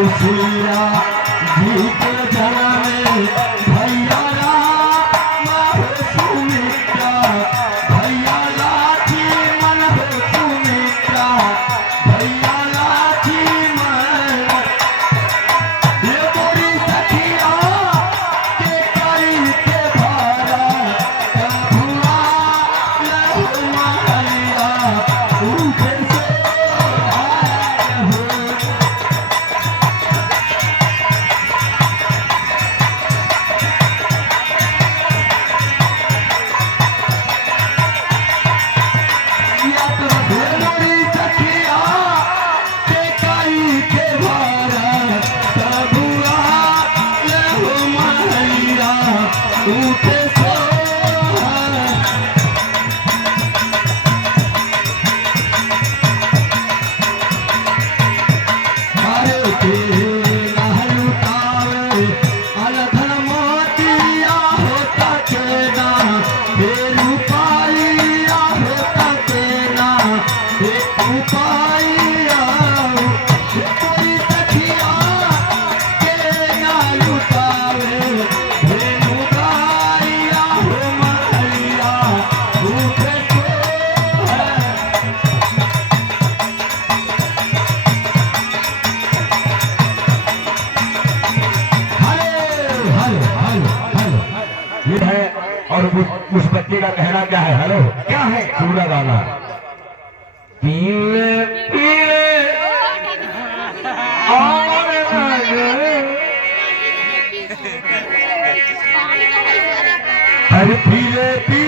कौशिया जी के जन्म भैया राम हो सुमित्रा भैया लक्ष्मण हो सुमित्रा भैया लक्ष्मण ये मोरी सखिया के करी के भरा कभुआ लहु महलिया उठे से आए हो। ये है और उस बच्चे का कहना क्या है? हेलो क्या है? पूरा गाना पीले पीले अरे पीले पीले